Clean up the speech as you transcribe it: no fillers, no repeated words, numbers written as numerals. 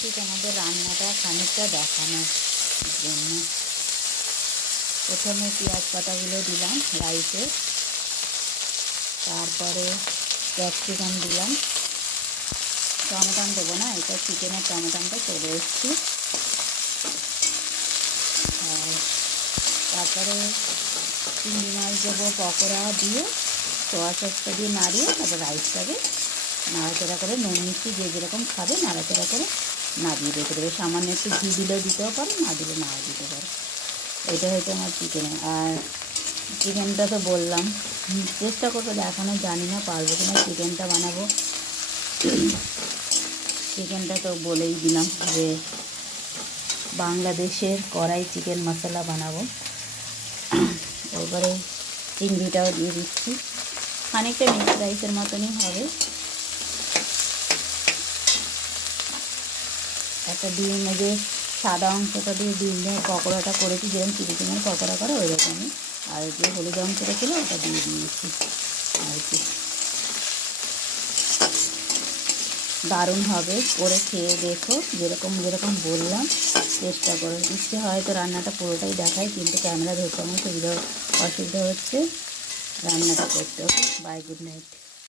নিয়েছি তোমাদের রান্নাটা খানিকটা দেখানোর জন্য। প্রথমে পেঁয়াজ পাতাগুলো দিলাম রাইসে, তারপরে ক্যাপসিকাম দিলাম, টমেটো দেবো না, এটা চিকেনের টমেটোটা চলে এসেছি। আর তারপরে চিংড়ি মাছ দেবো পকোড়া দিয়ে, সোয়া সসটা দিয়ে নাড়িয়ে তারপর রাইসটাকে নাড়াচাড়া করে নুন মিষ্টি যে যেরকম খাবে নাড়াচাড়া করে নাড়িয়ে রেখে দেবে। সামান্য একটু ঘি দিলেও দিতেও পারো, না দিলে না দিতে পারো। এটা হচ্ছে আমার চিকেনের। আর চিকেনটা তো বললাম, চেষ্টা করবো, এখনও জানি না পারবো কিনা চিকেনটা বানাবো। চিকেনটা তো বলেই দিলাম যে বাংলাদেশের কড়াই চিকেন মশলা বানাবো। এবারে চিংড়িটাও দিয়ে দিচ্ছি, খানিকটা মিক্সড রাইসের মতনই হবে। একটা ডিম, এই যে সাদা অংশটা দিয়ে ডিমের পকোড়াটা করেছি, যেরকম চিলি চিকেনের পকোড়া করে ওই রকমই। আর যে হলুদ অংশটা ছিল ওটা দিয়ে দিয়েছি আর কি। দারুণ হবে, করে খেয়ে দেখো, যেরকম যেরকম বললাম চেষ্টা করো। ইচ্ছে হয়তো রান্নাটা পুরোটাই দেখায়, কিন্তু ক্যামেরা ধরতে আমার অসুবিধা হচ্ছে, রান্নাটা করতে হবে। Bye, good night.